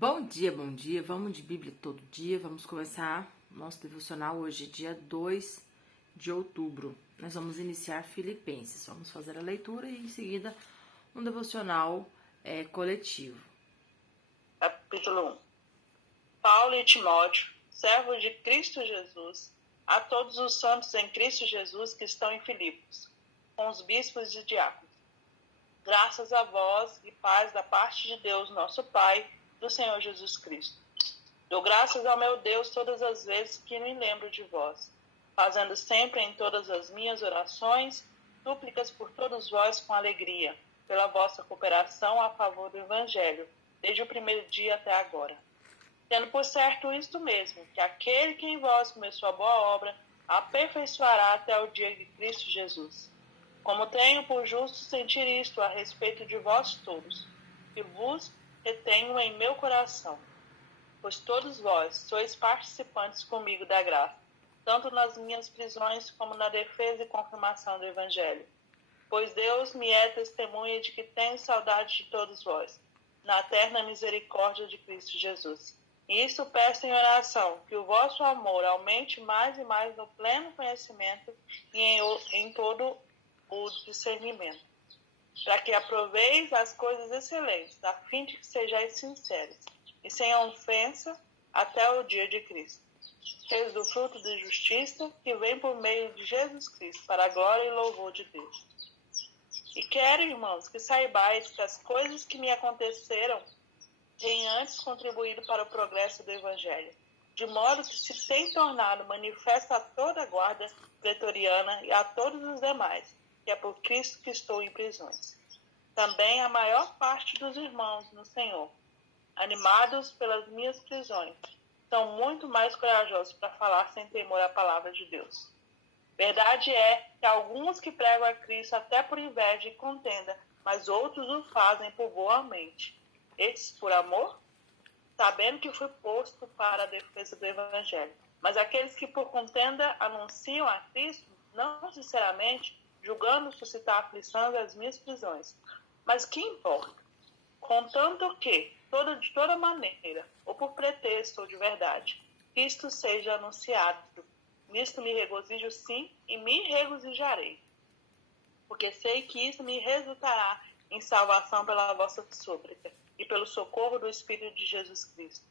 Bom dia, vamos de Bíblia todo dia, vamos começar nosso devocional hoje, dia 2 de outubro. Nós vamos iniciar Filipenses, vamos fazer a leitura e em seguida um devocional coletivo. Capítulo 1. Paulo e Timóteo, servos de Cristo Jesus, a todos os santos em Cristo Jesus que estão em Filipos, com os bispos e diáconos. Graças a vós e paz da parte de Deus, nosso Pai, do Senhor Jesus Cristo. Dou graças ao meu Deus todas as vezes que me lembro de vós, fazendo sempre em todas as minhas orações, súplicas por todos vós com alegria, pela vossa cooperação a favor do Evangelho, desde o primeiro dia até agora. Tendo por certo isto mesmo, que aquele que em vós começou a boa obra, a aperfeiçoará até o dia de Cristo Jesus. Como tenho por justo sentir isto a respeito de vós todos, que vos retenho em meu coração, pois todos vós sois participantes comigo da graça, tanto nas minhas prisões como na defesa e confirmação do Evangelho. Pois Deus me é testemunha de que tenho saudade de todos vós, na eterna misericórdia de Cristo Jesus. E isso peço em oração, que o vosso amor aumente mais e mais no pleno conhecimento e em todo o discernimento, para que aproveis as coisas excelentes, a fim de que sejais sinceros e sem ofensa até o dia de Cristo, cheios do fruto de justiça que vem por meio de Jesus Cristo, para a glória e louvor de Deus. E quero, irmãos, que saibais que as coisas que me aconteceram têm antes contribuído para o progresso do Evangelho, de modo que se tem tornado manifesta a toda a guarda pretoriana e a todos os demais, que é por Cristo que estou em prisões. Também a maior parte dos irmãos no Senhor, animados pelas minhas prisões, são muito mais corajosos para falar sem temor a palavra de Deus. Verdade é que alguns que pregam a Cristo até por inveja e contenda, mas outros o fazem por boa mente. Estes por amor, sabendo que fui posto para a defesa do Evangelho. Mas aqueles que por contenda anunciam a Cristo, não sinceramente, julgando suscitar aflições às minhas prisões. Mas que importa? Contanto que, de toda maneira, ou por pretexto ou de verdade, Cristo seja anunciado. Nisto me regozijo sim e me regozijarei, porque sei que isso me resultará em salvação pela vossa súplica e pelo socorro do Espírito de Jesus Cristo,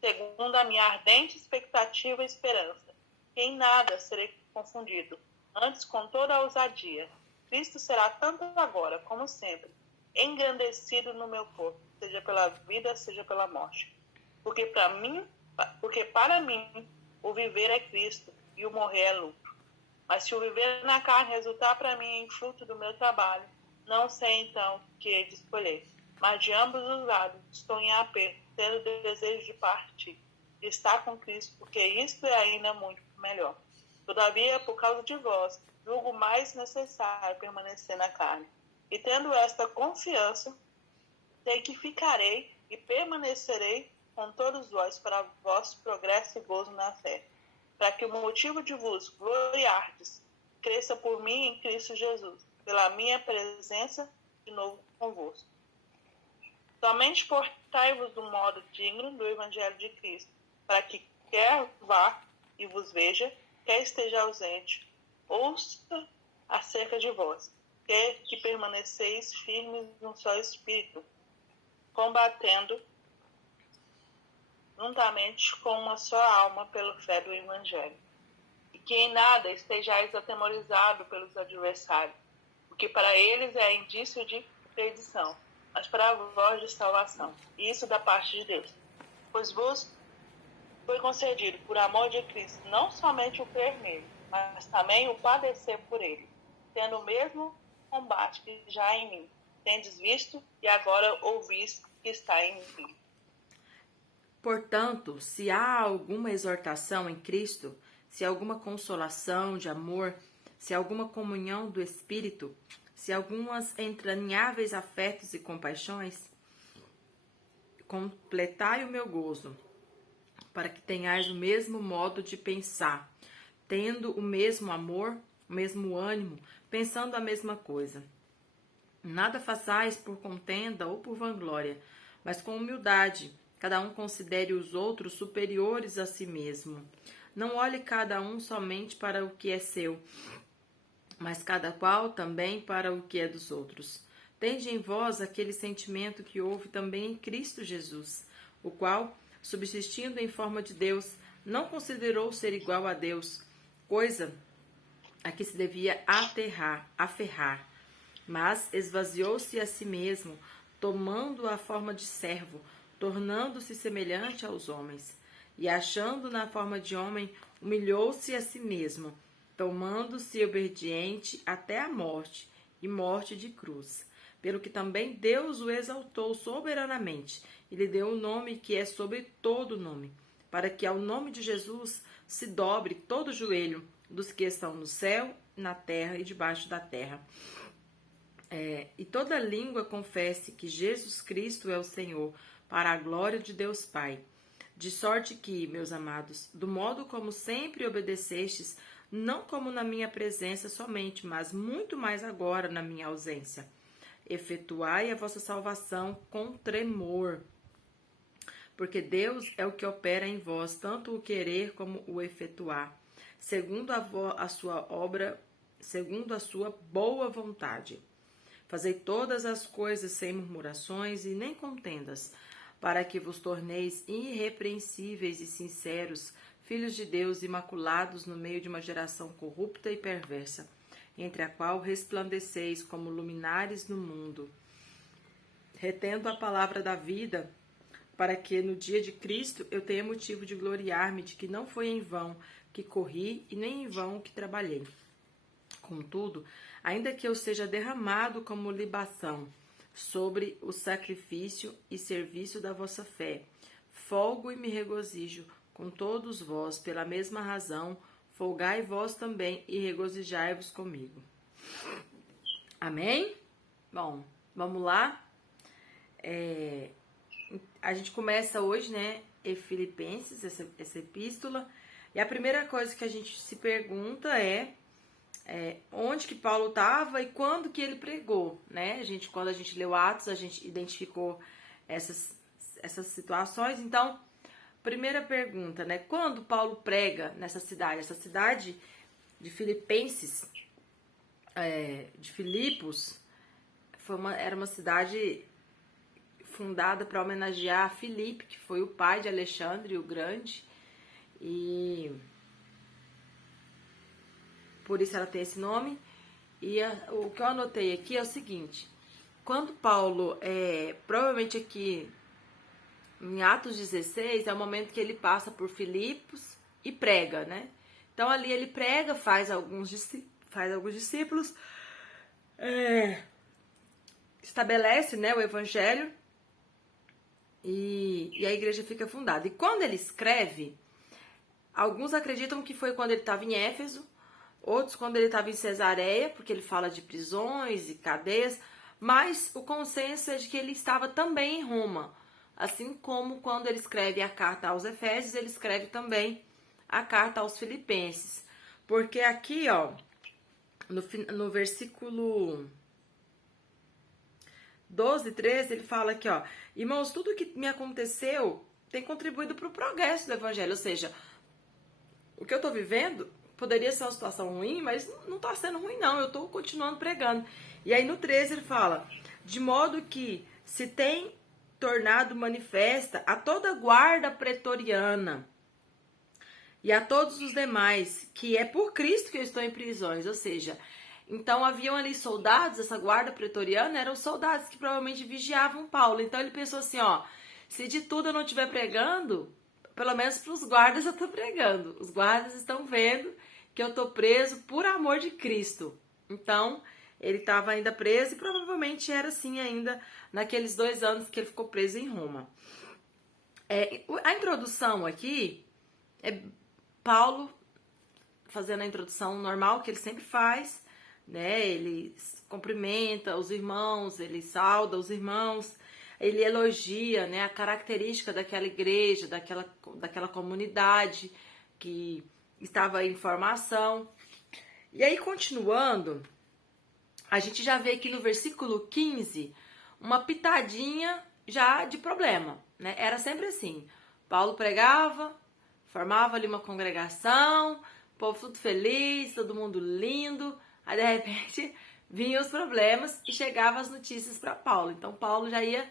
segundo a minha ardente expectativa e esperança, que em nada serei confundido, antes com toda a ousadia. Cristo será tanto agora como sempre engrandecido no meu corpo, seja pela vida, seja pela morte. Porque para mim o viver é Cristo e o morrer é lucro. Mas se o viver na carne resultar para mim em fruto do meu trabalho, não sei então que hei de escolher. Mas de ambos os lados estou em aperto, tendo desejo de partir, de estar com Cristo, porque isto é ainda muito melhor. Todavia, por causa de vós, julgo mais necessário permanecer na carne. E tendo esta confiança, sei que ficarei e permanecerei com todos vós para vosso progresso e gozo na fé, para que o motivo de vos gloriardes cresça por mim em Cristo Jesus, pela minha presença de novo convosco. Somente portai-vos do modo digno do Evangelho de Cristo, para que quer vá e vos veja, quer esteja ausente, ouça acerca de vós, que permaneceis firmes num só espírito, combatendo juntamente com uma só alma pela fé do Evangelho. E que em nada estejais atemorizados pelos adversários, porque para eles é indício de perdição, mas para vós de salvação. E isso da parte de Deus. Pois vos foi concedido, por amor de Cristo, não somente o crer nele, mas também o padecer por ele, tendo o mesmo combate que já em mim, tendes visto e agora ouvis que está em mim. Portanto, se há alguma exortação em Cristo, se há alguma consolação de amor, se há alguma comunhão do Espírito, se há algumas entranháveis afetos e compaixões, completai o meu gozo, para que tenhais o mesmo modo de pensar, tendo o mesmo amor, o mesmo ânimo, pensando a mesma coisa. Nada façais por contenda ou por vanglória, mas com humildade, cada um considere os outros superiores a si mesmo. Não olhe cada um somente para o que é seu, mas cada qual também para o que é dos outros. Tende em vós aquele sentimento que houve também em Cristo Jesus, o qual, subsistindo em forma de Deus, não considerou ser igual a Deus, coisa a que se devia aferrar, mas esvaziou-se a si mesmo, tomando a forma de servo, tornando-se semelhante aos homens. E achando na forma de homem, humilhou-se a si mesmo, tomando-se obediente até a morte, e morte de cruz. Pelo que também Deus o exaltou soberanamente, e lhe deu um nome que é sobre todo nome, para que ao nome de Jesus se dobre todo o joelho dos que estão no céu, na terra e debaixo da terra. E toda língua confesse que Jesus Cristo é o Senhor, para a glória de Deus Pai. De sorte que, meus amados, do modo como sempre obedecestes, não como na minha presença somente, mas muito mais agora na minha ausência, efetuai a vossa salvação com tremor. Porque Deus é o que opera em vós, tanto o querer como o efetuar, segundo a sua obra, segundo a sua boa vontade. Fazei todas as coisas sem murmurações e nem contendas, para que vos torneis irrepreensíveis e sinceros, filhos de Deus imaculados no meio de uma geração corrupta e perversa, entre a qual resplandeceis como luminares no mundo, retendo a palavra da vida, para que no dia de Cristo eu tenha motivo de gloriar-me de que não foi em vão que corri e nem em vão que trabalhei. Contudo, ainda que eu seja derramado como libação sobre o sacrifício e serviço da vossa fé, folgo e me regozijo com todos vós, pela mesma razão, folgai vós também e regozijai-vos comigo. Amém? Bom, vamos lá. A gente começa hoje, né, em Filipenses, essa epístola, e a primeira coisa que a gente se pergunta é onde que Paulo estava e quando que ele pregou, né? Quando a gente leu Atos, a gente identificou essas situações. Então, primeira pergunta, né? Quando Paulo prega nessa cidade? Essa cidade de Filipenses, de Filipos, era uma cidade fundada para homenagear Filipe, que foi o pai de Alexandre o Grande, e por isso ela tem esse nome. E o que eu anotei aqui é o seguinte: quando Paulo, provavelmente aqui em Atos 16, é o momento que ele passa por Filipos e prega, né? Então ali ele prega, faz alguns discípulos, estabelece, né, o evangelho, e a igreja fica fundada. E quando ele escreve, alguns acreditam que foi quando ele estava em Éfeso, outros quando ele estava em Cesareia, porque ele fala de prisões e cadeias, mas o consenso é de que ele estava também em Roma. Assim como quando ele escreve a carta aos Efésios, ele escreve também a carta aos Filipenses. Porque aqui, ó, no versículo 12, 13, ele fala aqui, ó: irmãos, tudo que me aconteceu tem contribuído para o progresso do evangelho. Ou seja, o que eu estou vivendo poderia ser uma situação ruim, mas não está sendo ruim, não. Eu estou continuando pregando. E aí no 13 ele fala: de modo que se tem tornado manifesta a toda a guarda pretoriana e a todos os demais, que é por Cristo que eu estou em prisões. Ou seja, então haviam ali soldados, essa guarda pretoriana eram soldados que provavelmente vigiavam Paulo. Então ele pensou assim, ó: se de tudo eu não estiver pregando, pelo menos para os guardas eu estou pregando. Os guardas estão vendo que eu estou preso por amor de Cristo. Então ele estava ainda preso e provavelmente era assim ainda naqueles 2 anos que ele ficou preso em Roma. A introdução aqui é Paulo fazendo a introdução normal que ele sempre faz, né? Ele cumprimenta os irmãos, ele sauda os irmãos, ele elogia, né, a característica daquela igreja, daquela comunidade que estava em formação. E aí, continuando, a gente já vê aqui no versículo 15 uma pitadinha já de problema, né? Era sempre assim. Paulo pregava, formava ali uma congregação, o povo tudo feliz, todo mundo lindo. Aí, de repente, vinham os problemas e chegavam as notícias para Paulo. Então, Paulo já ia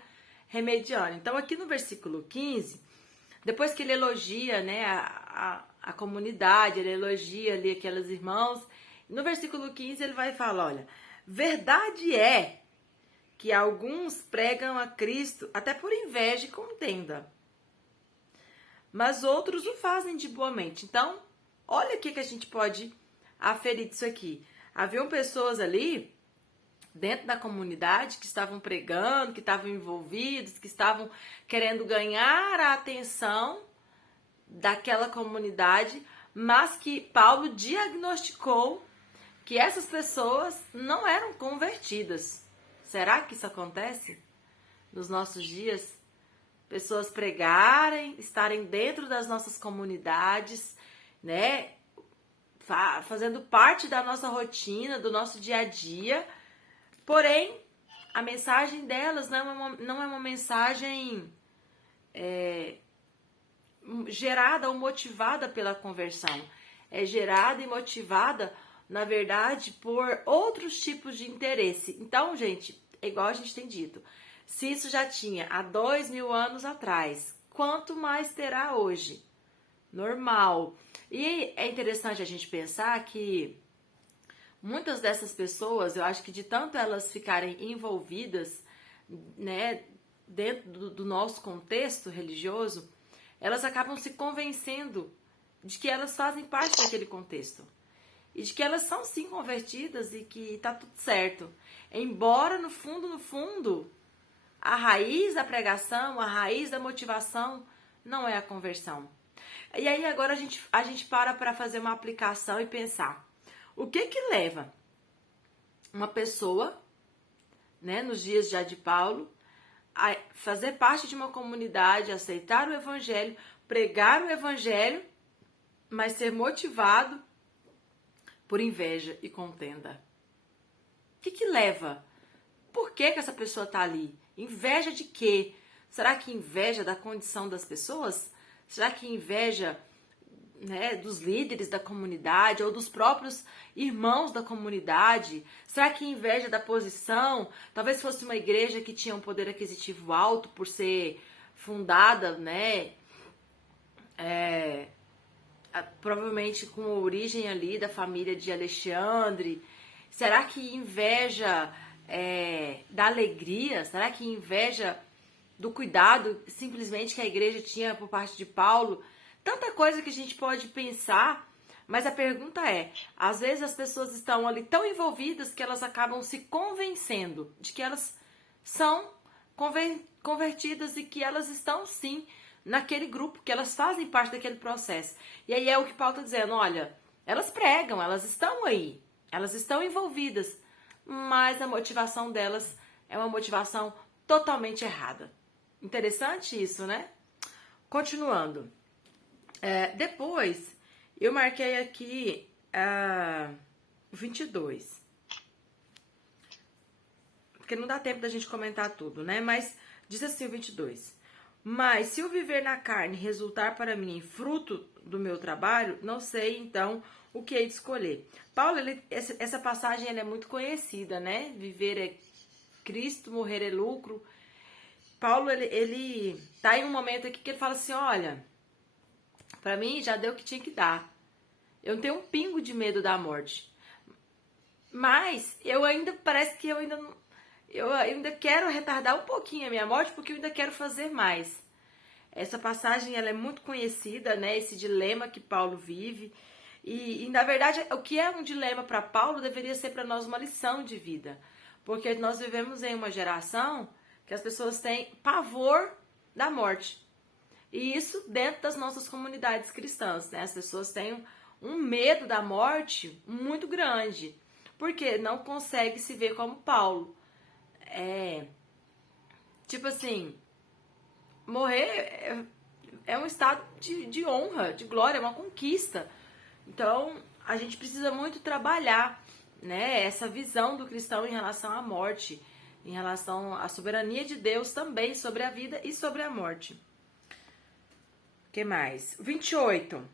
remediando. Então, aqui no versículo 15, depois que ele elogia, né, a comunidade, ele elogia ali aqueles irmãos, no versículo 15 ele vai falar, olha, verdade é que alguns pregam a Cristo até por inveja e contenda, mas outros o fazem de boa mente. Então, olha o que a gente pode aferir disso aqui. Haviam pessoas ali dentro da comunidade que estavam pregando, que estavam envolvidos, que estavam querendo ganhar a atenção daquela comunidade, mas que Paulo diagnosticou que essas pessoas não eram convertidas. Será que isso acontece nos nossos dias? Pessoas pregarem, estarem dentro das nossas comunidades, né? Fazendo parte da nossa rotina, do nosso dia a dia. Porém, a mensagem delas não é uma mensagem gerada ou motivada pela conversão. É gerada e motivada, na verdade, por outros tipos de interesse. Então, gente, é igual a gente tem dito. Se isso já tinha há 2000 anos atrás, quanto mais terá hoje? Normal. E é interessante a gente pensar que muitas dessas pessoas, eu acho que de tanto elas ficarem envolvidas, né, dentro do nosso contexto religioso, elas acabam se convencendo de que elas fazem parte daquele contexto. E de que elas são sim convertidas e que tá tudo certo. Embora no fundo, a raiz da pregação, a raiz da motivação não é a conversão. E aí agora a gente para fazer uma aplicação e pensar. O que leva uma pessoa, né, nos dias já de Paulo, a fazer parte de uma comunidade, aceitar o evangelho, pregar o evangelho, mas ser motivado por inveja e contenda? O que leva? Por que essa pessoa está ali? Inveja de quê? Será que inveja da condição das pessoas? Será que inveja, né, dos líderes da comunidade ou dos próprios irmãos da comunidade? Será que inveja da posição? Talvez fosse uma igreja que tinha um poder aquisitivo alto por ser fundada, né, provavelmente com origem ali da família de Alexandre. Será que inveja da alegria? Será que inveja do cuidado simplesmente que a igreja tinha por parte de Paulo? Tanta coisa que a gente pode pensar, mas a pergunta é, às vezes as pessoas estão ali tão envolvidas que elas acabam se convencendo de que elas são convertidas e que elas estão sim naquele grupo, que elas fazem parte daquele processo. E aí é o que Paulo está dizendo, olha, elas pregam, elas estão aí, elas estão envolvidas, mas a motivação delas é uma motivação totalmente errada. Interessante isso, né? Continuando. Depois, eu marquei aqui 22. Porque não dá tempo da gente comentar tudo, né? Mas diz assim o 22. Mas se o viver na carne resultar para mim em fruto do meu trabalho, não sei então o que hei de escolher. Paulo, essa passagem ela é muito conhecida, né? Viver é Cristo, morrer é lucro. Paulo, ele tá em um momento aqui que ele fala assim, olha, para mim já deu o que tinha que dar. Eu não tenho um pingo de medo da morte. Mas parece que eu ainda quero retardar um pouquinho a minha morte, porque eu ainda quero fazer mais. Essa passagem ela é muito conhecida, né? Esse dilema que Paulo vive. E na verdade, o que é um dilema para Paulo deveria ser para nós uma lição de vida. Porque nós vivemos em uma geração que as pessoas têm pavor da morte. E isso dentro das nossas comunidades cristãs, né? As pessoas têm um medo da morte muito grande. Porque não consegue se ver como Paulo. Tipo assim, morrer é um estado de honra, de glória, é uma conquista. Então, a gente precisa muito trabalhar, né, essa visão do cristão em relação à morte. em relação à soberania de Deus também sobre a vida e sobre a morte. O que mais? 28.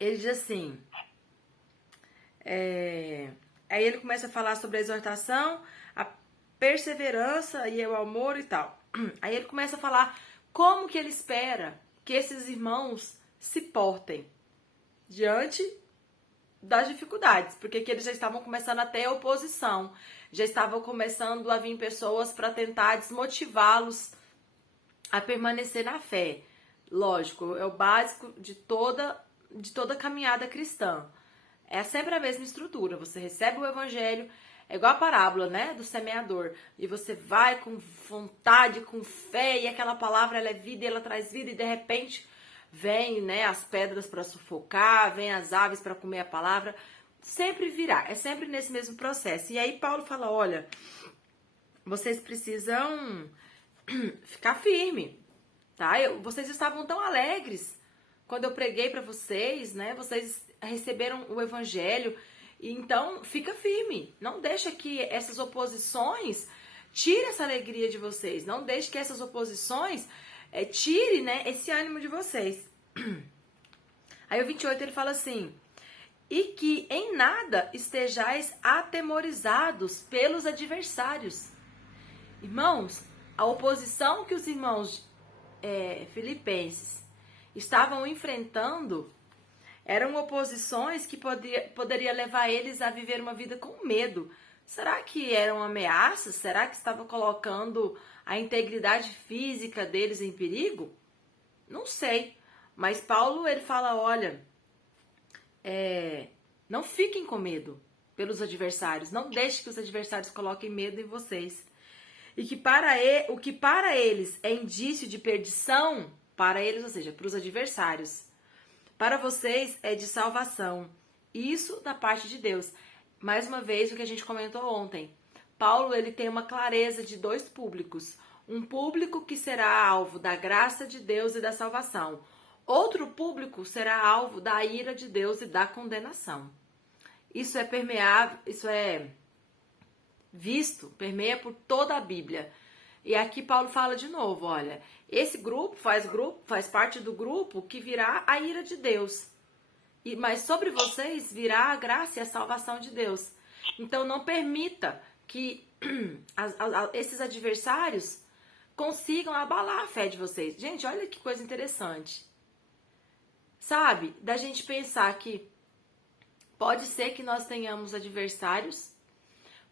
Ele diz assim... Aí ele começa a falar sobre a exortação, a perseverança e o amor e tal. Aí ele começa a falar como que ele espera que esses irmãos se portem diante das dificuldades, porque que eles já estavam começando a ter oposição, já estavam começando a vir pessoas para tentar desmotivá-los a permanecer na fé. Lógico, é o básico de toda caminhada cristã. É sempre a mesma estrutura. Você recebe o evangelho, é igual a parábola, né, do semeador. E você vai com vontade, com fé, e aquela palavra ela é vida, ela traz vida, e de repente vem, né, as pedras para sufocar, vem as aves para comer a palavra. Sempre virá, é sempre nesse mesmo processo. E aí Paulo fala, olha, vocês precisam ficar firme, tá? Vocês estavam tão alegres quando eu preguei para vocês, né? Vocês receberam o evangelho, então fica firme. Não deixa que essas oposições tire essa alegria de vocês. Não deixe que essas oposições tire, né, esse ânimo de vocês. Aí o 28 ele fala assim: e que em nada estejais atemorizados pelos adversários. Irmãos, a oposição que os irmãos filipenses estavam enfrentando eram oposições que poderia levar eles a viver uma vida com medo. Será que eram ameaças? Será que estava colocando a integridade física deles em perigo? Não sei. Mas Paulo, ele fala, olha, não fiquem com medo pelos adversários. Não deixe que os adversários coloquem medo em vocês. E que o que para eles é indício de perdição, para eles, ou seja, para os adversários, para vocês é de salvação. Isso da parte de Deus. Mais uma vez, o que a gente comentou ontem. Paulo, ele tem uma clareza de dois públicos. Um público que será alvo da graça de Deus e da salvação. Outro público será alvo da ira de Deus e da condenação. Isso é permeável, isso é visto, permeia por toda a Bíblia. E aqui Paulo fala de novo, olha, esse grupo faz parte do grupo que virá a ira de Deus. Mas sobre vocês virá a graça e a salvação de Deus. Então não permita que esses adversários consigam abalar a fé de vocês. Gente, olha que coisa interessante. Sabe, da gente pensar que pode ser que nós tenhamos adversários,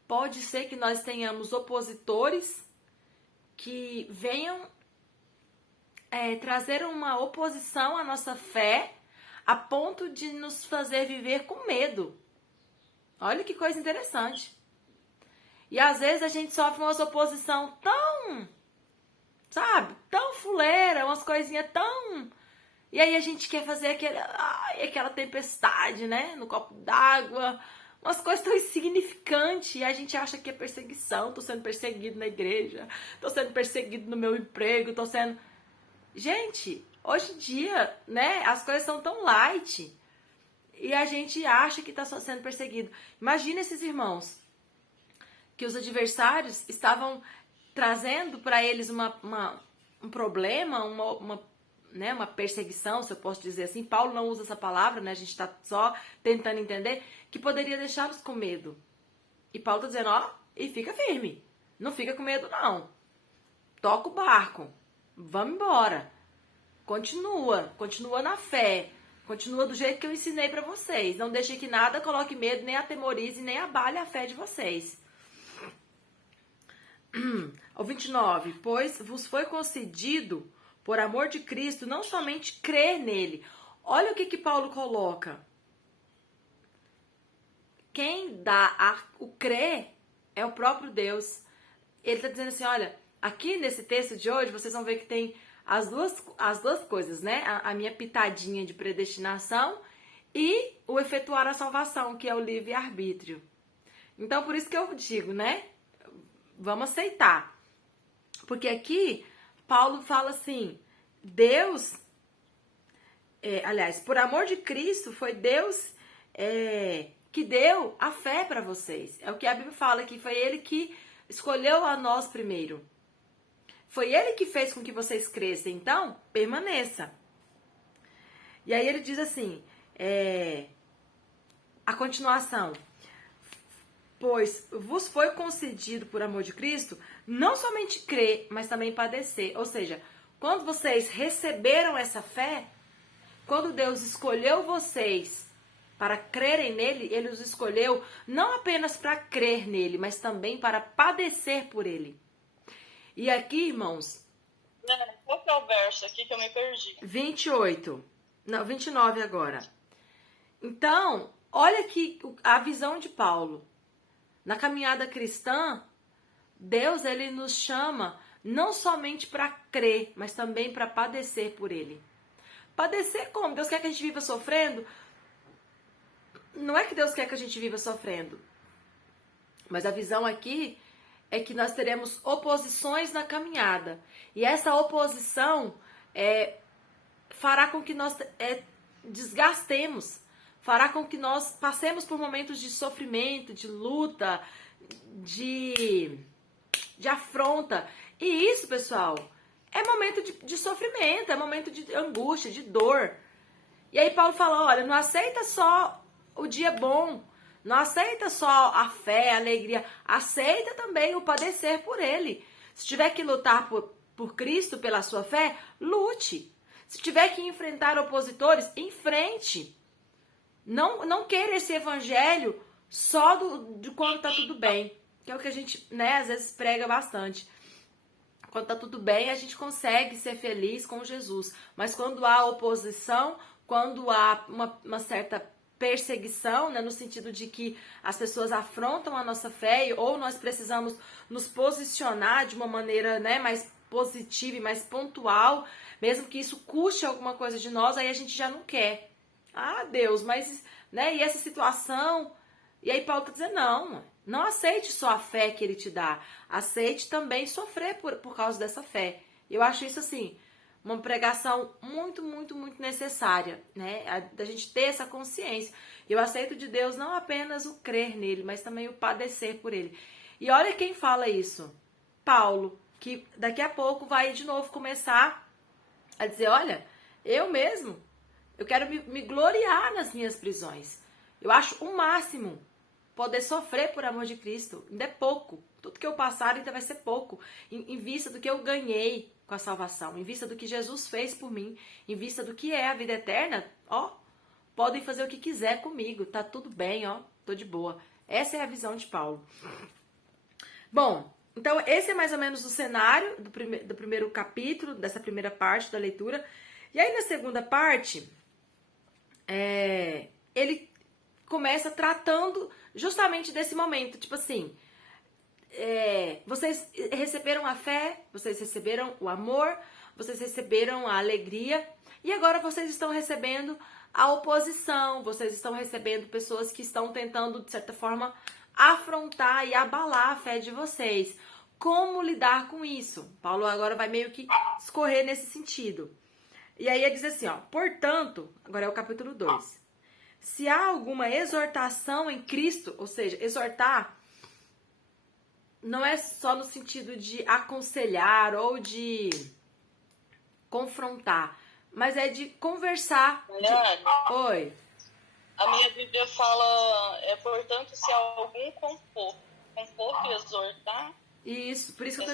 pode ser que nós tenhamos opositores que venham trazer uma oposição à nossa fé a ponto de nos fazer viver com medo. Olha que coisa interessante. E às vezes a gente sofre uma oposição tão, sabe, tão fuleira, umas coisinhas tão... E aí a gente quer fazer aquela tempestade, né, no copo d'água, umas coisas tão insignificantes, e a gente acha que é perseguição. Tô sendo perseguido na igreja, tô sendo perseguido no meu emprego, tô sendo... Gente, hoje em dia, né, as coisas são tão light e a gente acha que está sendo perseguido. Imagina esses irmãos que os adversários estavam trazendo para eles um problema, uma perseguição, se eu posso dizer assim. Paulo não usa essa palavra, né? A gente está só tentando entender, que poderia deixá-los com medo. E Paulo está dizendo, ó, e fica firme. Não fica com medo, não. Toca o barco. Vamos embora. Continua na fé. Continua do jeito que eu ensinei para vocês. Não deixe que nada coloque medo, nem atemorize, nem abale a fé de vocês. Ao 29. Pois vos foi concedido, por amor de Cristo, não somente crer nele. Olha o que Paulo coloca. Quem dá o crer é o próprio Deus. Ele está dizendo assim, olha, aqui nesse texto de hoje, vocês vão ver que tem as duas coisas, né? A minha pitadinha de predestinação e o efetuar a salvação, que é o livre-arbítrio. Então, por isso que eu digo, né? Vamos aceitar. Porque aqui, Paulo fala assim, Deus, aliás, por amor de Cristo, foi Deus que deu a fé para vocês. É o que a Bíblia fala, que foi Ele que escolheu a nós primeiro. Foi Ele que fez com que vocês crescem, então permaneça. E aí ele diz assim, a continuação. Pois vos foi concedido por amor de Cristo, não somente crer, mas também padecer. Ou seja, quando vocês receberam essa fé, quando Deus escolheu vocês para crerem nele, Ele os escolheu não apenas para crer nele, mas também para padecer por ele. E aqui, irmãos... Qual que é o verso aqui que eu me perdi? 28. Não, 29 agora. Então, olha aqui a visão de Paulo. Na caminhada cristã, Deus, ele nos chama não somente para crer, mas também para padecer por ele. Padecer como? Deus quer que a gente viva sofrendo? Não é que Deus quer que a gente viva sofrendo. Mas a visão aqui é que nós teremos oposições na caminhada. E essa oposição fará com que nós desgastemos. Fará com que nós passemos por momentos de sofrimento, de luta, de afronta. E isso, pessoal, é momento de sofrimento, é momento de angústia, de dor. E aí Paulo fala, olha, não aceita só o dia bom, não aceita só a fé, a alegria, aceita também o padecer por ele. Se tiver que lutar por Cristo, pela sua fé, lute. Se tiver que enfrentar opositores, enfrente. Não queira esse evangelho só de quando tá tudo bem. Que é o que a gente, às vezes prega bastante. Quando tá tudo bem, a gente consegue ser feliz com Jesus. Mas quando há oposição, quando há uma certa perseguição, no sentido de que as pessoas afrontam a nossa fé, ou nós precisamos nos posicionar de uma maneira, mais positiva e mais pontual, mesmo que isso custe alguma coisa de nós, aí a gente já não quer. Ah, Deus, mas, e essa situação? E aí Paulo está dizendo, não aceite só a fé que ele te dá, aceite também sofrer por causa dessa fé. Eu acho isso, assim, uma pregação muito, muito, muito necessária, da gente ter essa consciência. Eu aceito de Deus não apenas o crer nele, mas também o padecer por ele. E olha quem fala isso, Paulo, que daqui a pouco vai de novo começar a dizer, olha, eu mesmo, eu quero me gloriar nas minhas prisões. Eu acho o máximo poder sofrer por amor de Cristo. Ainda é pouco. Tudo que eu passar ainda vai ser pouco. Em vista do que eu ganhei com a salvação. Em vista do que Jesus fez por mim. Em vista do que é a vida eterna. Podem fazer o que quiser comigo. Tá tudo bem, tô de boa. Essa é a visão de Paulo. Bom, então esse é mais ou menos o cenário do primeiro capítulo, dessa primeira parte da leitura. E aí na segunda parte... ele começa tratando justamente desse momento, tipo assim, vocês receberam a fé, vocês receberam o amor, vocês receberam a alegria, e agora vocês estão recebendo a oposição, vocês estão recebendo pessoas que estão tentando, de certa forma, afrontar e abalar a fé de vocês. Como lidar com isso? Paulo agora vai meio que escorrer nesse sentido. E aí ele diz assim, portanto, agora é o capítulo 2. Se há alguma exortação em Cristo, ou seja, exortar não é só no sentido de aconselhar ou de confrontar, mas é de conversar. Oi. A minha Bíblia fala, portanto, se há algum conforto e exortar. Isso, por isso que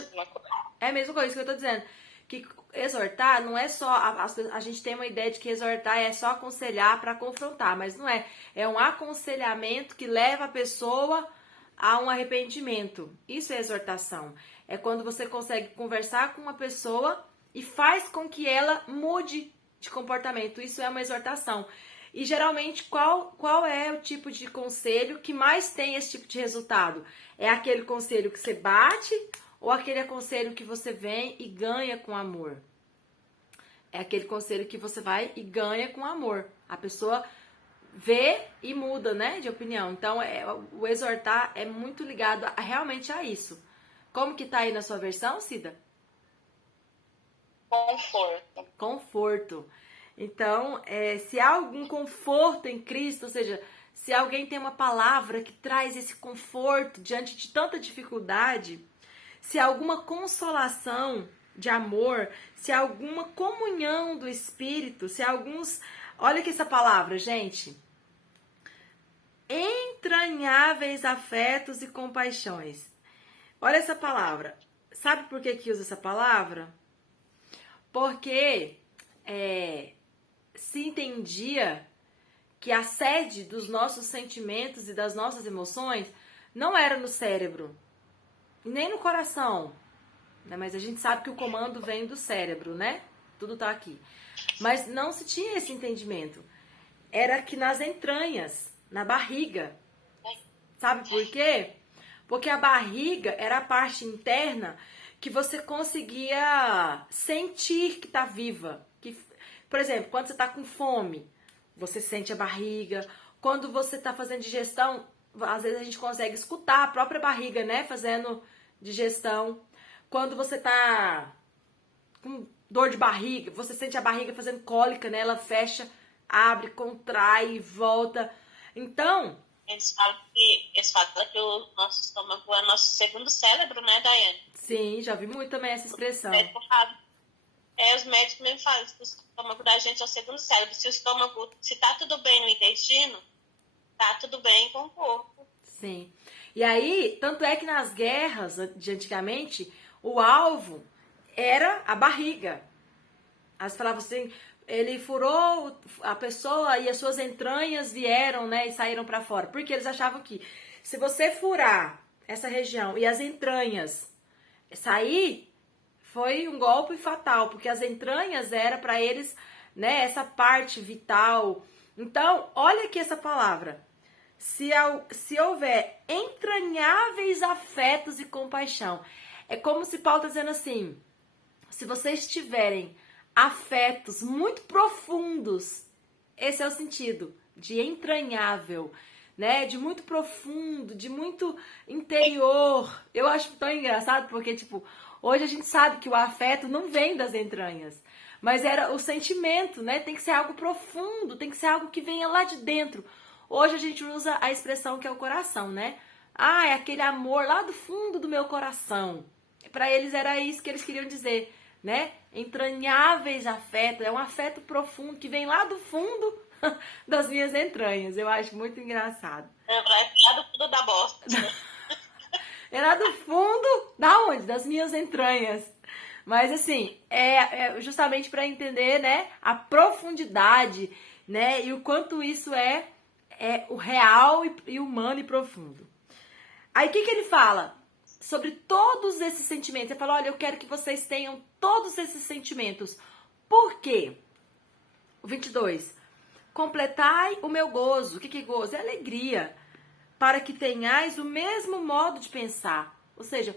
é a mesma coisa que eu tô dizendo. Que exortar não é só... A gente tem uma ideia de que exortar é só aconselhar para confrontar, mas não é. É um aconselhamento que leva a pessoa a um arrependimento. Isso é exortação. É quando você consegue conversar com uma pessoa e faz com que ela mude de comportamento. Isso é uma exortação. E geralmente, qual é o tipo de conselho que mais tem esse tipo de resultado? É aquele conselho que você bate... ou aquele conselho que você vem e ganha com amor? É aquele conselho que você vai e ganha com amor. A pessoa vê e muda, de opinião. Então, o exortar é muito ligado realmente a isso. Como que tá aí na sua versão, Cida? Conforto. Conforto. Então, se há algum conforto em Cristo, ou seja, se alguém tem uma palavra que traz esse conforto diante de tanta dificuldade, se alguma consolação de amor, se alguma comunhão do Espírito, se alguns... Olha aqui essa palavra, gente. Entranháveis afetos e compaixões. Olha essa palavra. Sabe por que usa essa palavra? Porque se entendia que a sede dos nossos sentimentos e das nossas emoções não era no cérebro, e nem no coração, né? Mas a gente sabe que o comando vem do cérebro, né? Tudo tá aqui. Mas não se tinha esse entendimento. Era aqui nas entranhas, na barriga. Sabe por quê? Porque a barriga era a parte interna que você conseguia sentir que tá viva. Que, por exemplo, quando você tá com fome, você sente a barriga. Quando você tá fazendo digestão, às vezes a gente consegue escutar a própria barriga, né? Fazendo digestão. Quando você tá com dor de barriga, você sente a barriga fazendo cólica, né? Ela fecha, abre, contrai e volta. Então... Eles falam que o nosso estômago é o nosso segundo cérebro, né, Daiane? Sim, já vi muito também essa expressão. Os médicos mesmo falam que o estômago da gente é o segundo cérebro. Se tá tudo bem no intestino, tá tudo bem com o corpo. Sim. E aí, tanto é que nas guerras de antigamente, o alvo era a barriga. As falavam assim, ele furou a pessoa e as suas entranhas vieram, né, e saíram para fora. Porque eles achavam que se você furar essa região e as entranhas sair, foi um golpe fatal, porque as entranhas era para eles, né, essa parte vital. Então, olha aqui essa palavra. Se houver entranháveis afetos e compaixão. É como se Paulo está dizendo assim, se vocês tiverem afetos muito profundos, esse é o sentido de entranhável, né? De muito profundo, de muito interior. Eu acho tão engraçado porque, tipo, hoje a gente sabe que o afeto não vem das entranhas, mas era o sentimento, né? Tem que ser algo profundo, tem que ser algo que venha lá de dentro. Hoje a gente usa a expressão que é o coração, né? Ah, é aquele amor lá do fundo do meu coração. Para eles era isso que eles queriam dizer, né? Entranháveis afetos, é um afeto profundo que vem lá do fundo das minhas entranhas. Eu acho muito engraçado. É lá do fundo da bosta. É lá do fundo, da onde? Das minhas entranhas. Mas assim, é justamente para entender, né, a profundidade, né, e o quanto isso é o real e humano e profundo. Aí o que ele fala? Sobre todos esses sentimentos. Ele fala, olha, eu quero que vocês tenham todos esses sentimentos. Por quê? O 22. Completai o meu gozo. O que é gozo? É alegria. Para que tenhais o mesmo modo de pensar. Ou seja,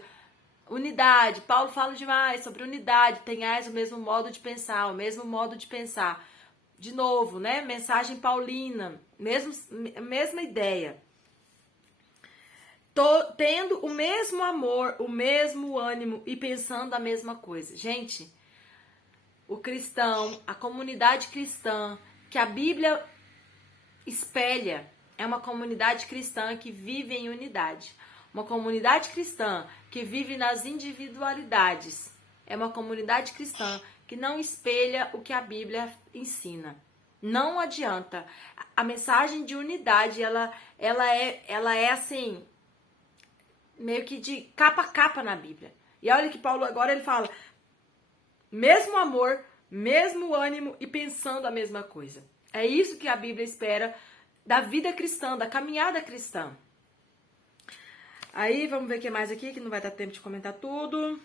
unidade. Paulo fala demais sobre unidade. Tenhais o mesmo modo de pensar. O mesmo modo de pensar. De novo, né? Mensagem paulina. Mesma ideia. Tendo o mesmo amor, o mesmo ânimo e pensando a mesma coisa. Gente, o cristão, a comunidade cristã que a Bíblia espelha é uma comunidade cristã que vive em unidade. Uma comunidade cristã que vive nas individualidades. É uma comunidade cristã que não espelha o que a Bíblia ensina. Não adianta. A mensagem de unidade, ela é assim... meio que de capa a capa na Bíblia. E olha que Paulo agora ele fala, mesmo amor, mesmo ânimo e pensando a mesma coisa. É isso que a Bíblia espera da vida cristã, da caminhada cristã. Aí, vamos ver o que mais aqui, que não vai dar tempo de comentar tudo.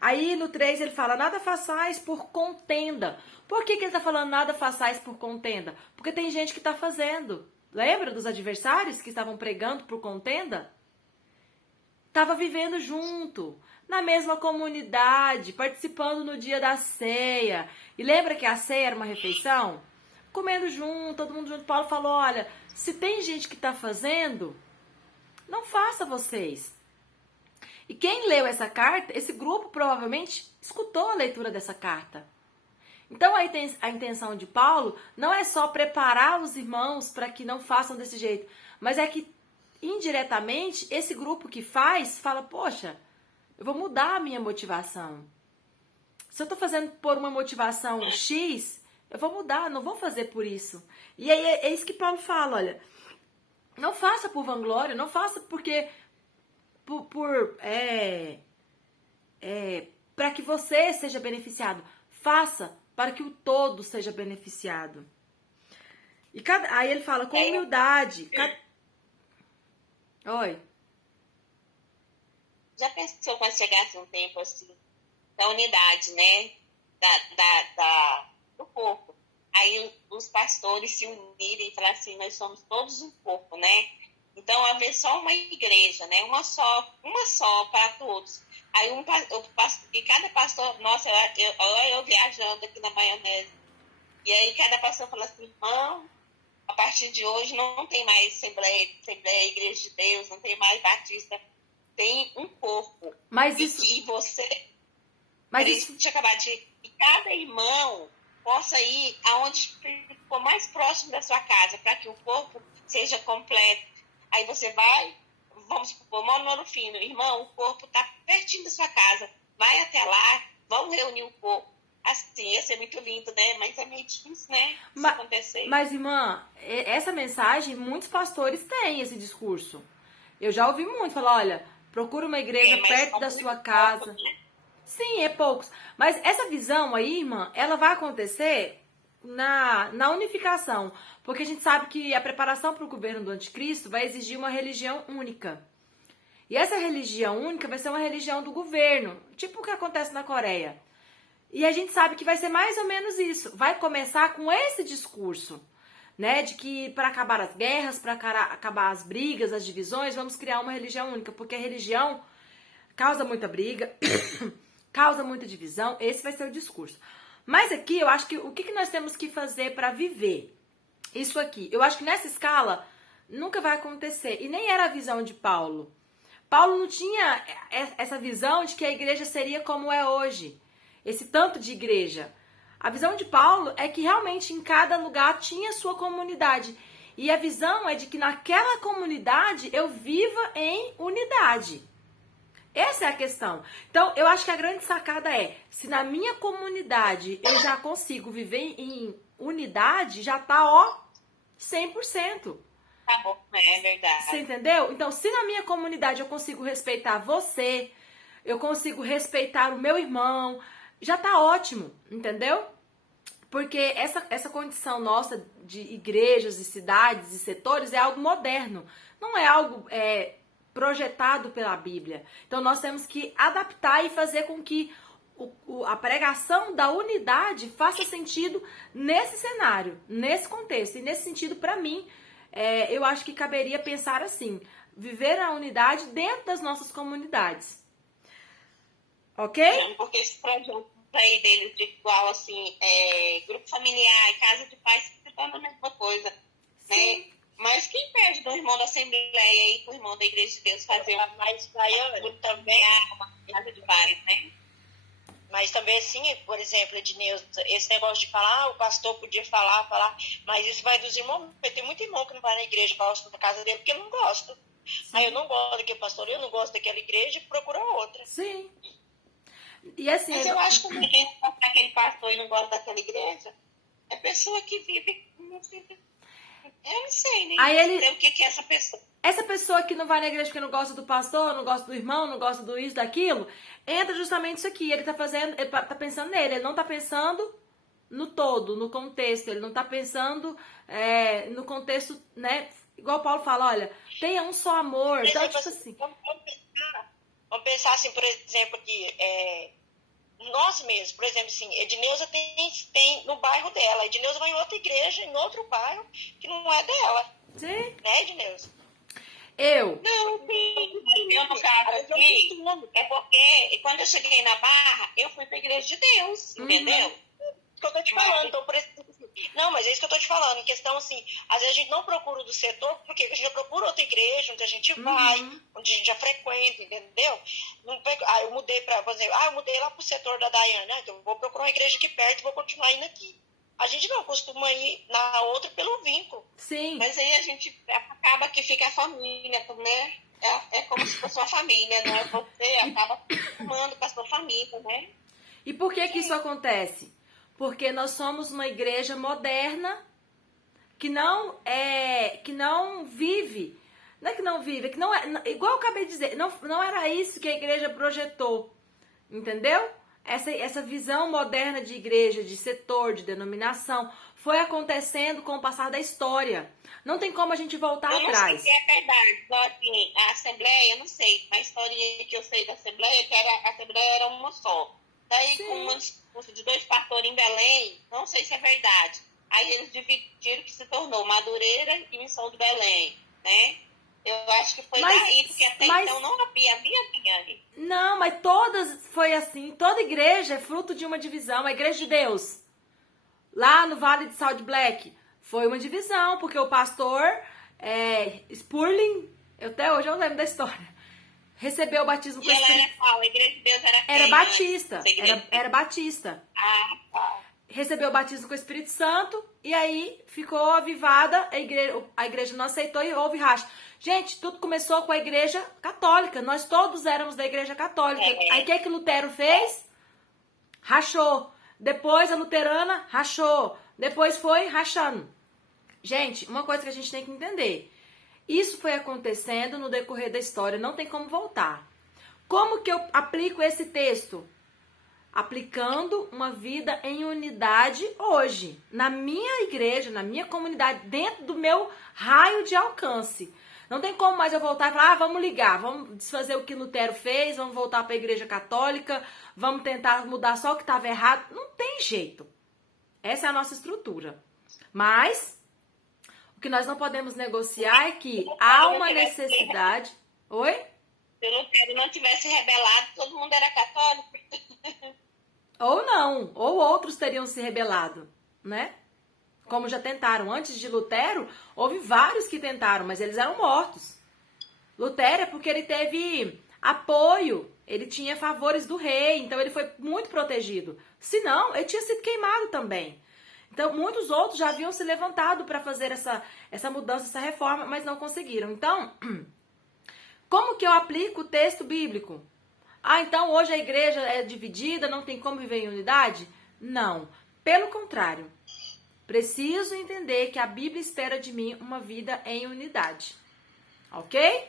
Aí, no 3, ele fala, nada façais por contenda. Por que ele está falando nada façais por contenda? Porque tem gente que está fazendo. Lembra dos adversários que estavam pregando por contenda? Estava vivendo junto, na mesma comunidade, participando no dia da ceia. E lembra que a ceia era uma refeição? Comendo junto, todo mundo junto. Paulo falou, olha, se tem gente que está fazendo, não faça vocês. E quem leu essa carta, esse grupo provavelmente escutou a leitura dessa carta. Então a intenção de Paulo não é só preparar os irmãos para que não façam desse jeito, mas é que indiretamente esse grupo que fala, poxa, eu vou mudar a minha motivação. Se eu tô fazendo por uma motivação X, eu vou mudar, não vou fazer por isso. E aí é isso que Paulo fala, olha, não faça por vanglória, não faça porque para que você seja beneficiado. Faça para que o todo seja beneficiado. Aí ele fala com humildade. Oi. Já pensou quando chegasse um tempo assim, da unidade, né? Do corpo. Aí os pastores se unirem e falar assim, nós somos todos um corpo, né? Então, haver só uma igreja, né? Uma só para todos. Aí e cada pastor, nossa, eu viajando aqui na maionese. E aí cada pastor fala assim, irmão, a partir de hoje não tem mais Assembleia Igreja de Deus, não tem mais Batista, tem um corpo. Mas isso... E você... Mas isso... tinha acabado de... E cada irmão possa ir aonde for mais próximo da sua casa, para que o corpo seja completo. Aí você vai, vamos supor, Mano Fino, irmão, o corpo está pertinho da sua casa, vai até lá, vamos reunir o corpo. Assim, ia ser muito lindo, né? Mas é meio difícil, né? Isso acontecer. Mas, irmã, essa mensagem, muitos pastores têm esse discurso. Eu já ouvi muito falar, olha, procura uma igreja perto da sua casa. Pouco, né? Sim, é poucos. Mas essa visão aí, irmã, ela vai acontecer na unificação. Porque a gente sabe que a preparação para o governo do anticristo vai exigir uma religião única. E essa religião única vai ser uma religião do governo. Tipo o que acontece na Coreia. E a gente sabe que vai ser mais ou menos isso. Vai começar com esse discurso, né? De que para acabar as guerras, para acabar as brigas, as divisões, vamos criar uma religião única. Porque a religião causa muita briga, causa muita divisão. Esse vai ser o discurso. Mas aqui, eu acho que o que nós temos que fazer para viver isso aqui? Eu acho que nessa escala nunca vai acontecer. E nem era a visão de Paulo. Paulo não tinha essa visão de que a igreja seria como é hoje. Esse tanto de igreja. A visão de Paulo é que realmente em cada lugar tinha sua comunidade. E a visão é de que naquela comunidade eu viva em unidade. Essa é a questão. Então, eu acho que a grande sacada é, se na minha comunidade eu já consigo viver em unidade, já tá, 100%. Tá bom, é verdade. Você entendeu? Então, se na minha comunidade eu consigo respeitar você, eu consigo respeitar o meu irmão, já tá ótimo, entendeu? Porque essa condição nossa de igrejas e cidades e setores é algo moderno. Não é algo projetado pela Bíblia. Então, nós temos que adaptar e fazer com que a pregação da unidade faça sentido nesse cenário, nesse contexto. E nesse sentido, para mim, eu acho que caberia pensar assim, viver a unidade dentro das nossas comunidades. Ok? Porque esse projeto aí deles de igual, assim, grupo familiar, casa de pais, se torna a mesma coisa, né? Mas quem perde do irmão da Assembleia e pro irmão da Igreja de Deus fazer mas Daiane, também uma casa de pais, né? Mas também, assim, por exemplo, Edneuza, esse negócio de falar, o pastor podia falar, mas isso vai dos irmãos. Tem muito irmão que não vai na igreja, gosta da casa dele, porque não gosta. Aí eu não gosto daquele pastor, eu não gosto daquela igreja, procura outra. Sim. E assim, mas eu acho que quem não gosta daquele pastor e não gosta daquela igreja é pessoa que vive. Eu não sei, né? Aí ele... o que é essa pessoa. Essa pessoa que não vai na igreja porque não gosta do pastor, não gosta do irmão, não gosta do isso, daquilo, entra justamente isso aqui. Ele tá pensando nele, ele não tá pensando no todo, no contexto. Ele não tá pensando no contexto, né? Igual Paulo fala, olha, tenha um só amor. Então, tipo assim. Vamos pensar assim, por exemplo, que nós mesmos, por exemplo, assim, Edneuza tem no bairro dela. Edneuza vai em outra igreja, em outro bairro, que não é dela. Sim. Né, Edneuza? Não, no caso aqui, é porque quando eu cheguei na Barra, eu fui pra Igreja de Deus, entendeu? Que eu tô te falando. Então, por exemplo, Não, mas é isso que eu tô te falando. Em questão, assim, às vezes a gente não procura o do setor, porque a gente já procura outra igreja, onde a gente vai, onde a gente já frequenta, entendeu? Não, eu mudei por exemplo, eu mudei lá pro setor da Daiane, então eu vou procurar uma igreja aqui perto e vou continuar indo aqui. A gente não costuma ir na outra pelo vínculo. Sim. Mas aí a gente acaba que fica a família, né? É como se fosse uma família, né? Você acaba formando com a sua família, né? E por que isso acontece? Porque nós somos uma igreja moderna que não vive, não é que não vive, é que não é, igual eu acabei de dizer, não era isso que a igreja projetou, entendeu? Essa visão moderna de igreja, de setor, de denominação, foi acontecendo com o passar da história. Não tem como a gente voltar atrás. Eu não sei se é verdade, só assim, a Assembleia, eu não sei, a história que eu sei da Assembleia, que a Assembleia era uma só. Daí, Sim. com um discurso de 2 pastores em Belém, não sei se é verdade. Aí eles dividiram, que se tornou Madureira e Missão de Belém, né? Eu acho que foi daí, porque até então não havia Viane. Não, mas todas foi assim. Toda igreja é fruto de uma divisão. A Igreja de Deus, lá no Vale de Salt Black, foi uma divisão, porque o pastor Spurling, até hoje eu lembro da história, recebeu o batismo com o Espírito. Era qual? A Igreja de Deus era quem? Era batista. Era batista. Ah, tá. Recebeu o batismo com o Espírito Santo e aí ficou avivada, a igreja não aceitou e houve racha. Gente, tudo começou com a igreja católica, nós todos éramos da igreja católica. Aí o que Lutero fez? Rachou. Depois a luterana rachou. Depois foi rachando. Gente, uma coisa que a gente tem que entender. Isso foi acontecendo no decorrer da história, não tem como voltar. Como que eu aplico esse texto? Aplicando uma vida em unidade hoje, na minha igreja, na minha comunidade, dentro do meu raio de alcance. Não tem como mais eu voltar e falar, vamos ligar, vamos desfazer o que Lutero fez, vamos voltar para a igreja católica, vamos tentar mudar só o que estava errado. Não tem jeito. Essa é a nossa estrutura. Mas, o que nós não podemos negociar é que há uma necessidade... Oi? Se Lutero não tivesse rebelado, todo mundo era católico. Ou não, ou outros teriam se rebelado, né? Como já tentaram. Antes de Lutero, houve vários que tentaram, mas eles eram mortos. Lutero é porque ele teve apoio, ele tinha favores do rei, então ele foi muito protegido. Se não, ele tinha sido queimado também. Então, muitos outros já haviam se levantado para fazer essa mudança, essa reforma, mas não conseguiram. Então, como que eu aplico o texto bíblico? Então hoje a igreja é dividida, não tem como viver em unidade? Não. Pelo contrário, preciso entender que a Bíblia espera de mim uma vida em unidade. Ok?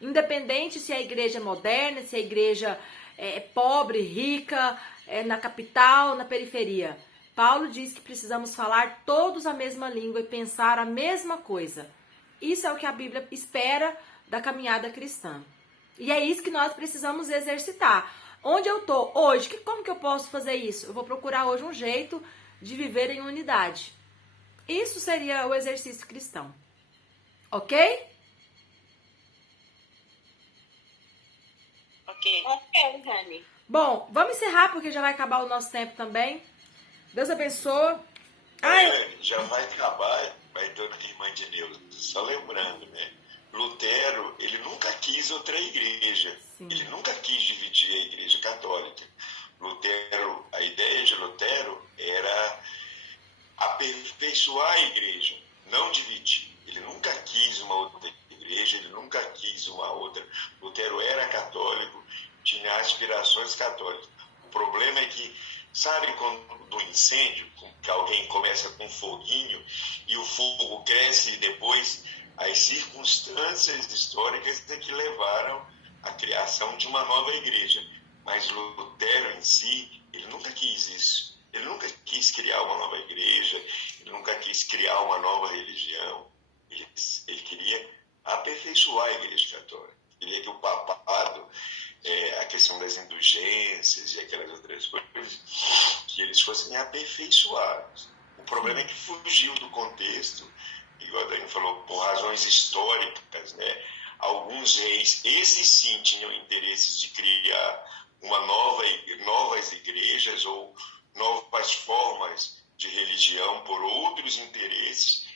Independente se a igreja é moderna, se a igreja é pobre, rica, na capital, na periferia. Paulo diz que precisamos falar todos a mesma língua e pensar a mesma coisa. Isso é o que a Bíblia espera da caminhada cristã. E é isso que nós precisamos exercitar. Onde eu tô hoje, como que eu posso fazer isso? Eu vou procurar hoje um jeito de viver em unidade. Isso seria o exercício cristão. Ok? Ok, Rani. Bom, vamos encerrar porque já vai acabar o nosso tempo também. Deus abençoe. Já vai acabar, vai dona irmã de Neuza. Só lembrando, né? Lutero, ele nunca quis outra igreja. Sim. Ele nunca quis dividir a igreja católica. Lutero, a ideia de Lutero era aperfeiçoar a igreja, não dividir. Ele nunca quis uma outra igreja, ele nunca quis uma outra. Lutero era católico, tinha aspirações católicas. O problema é que, sabe quando do incêndio, que alguém começa com um foguinho e o fogo cresce e depois as circunstâncias históricas é que levaram à criação de uma nova igreja. Mas Lutero em si, ele nunca quis isso. Ele nunca quis criar uma nova igreja, ele nunca quis criar uma nova religião. Ele queria aperfeiçoar a igreja católica. Queria que o papado, a questão das indulgências e aquelas outras coisas, que eles fossem aperfeiçoados. O problema é que fugiu do contexto, igual a Dani falou, por razões históricas, né? Alguns reis, esses sim, tinham interesses de criar novas igrejas ou novas formas de religião por outros interesses,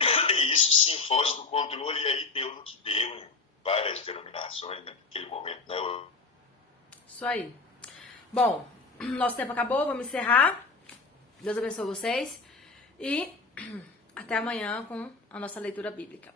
e isso se foge do controle, e aí deu no que deu em várias denominações naquele momento, né? Isso aí. Bom, nosso tempo acabou, vamos encerrar. Deus abençoe vocês e até amanhã com a nossa leitura bíblica.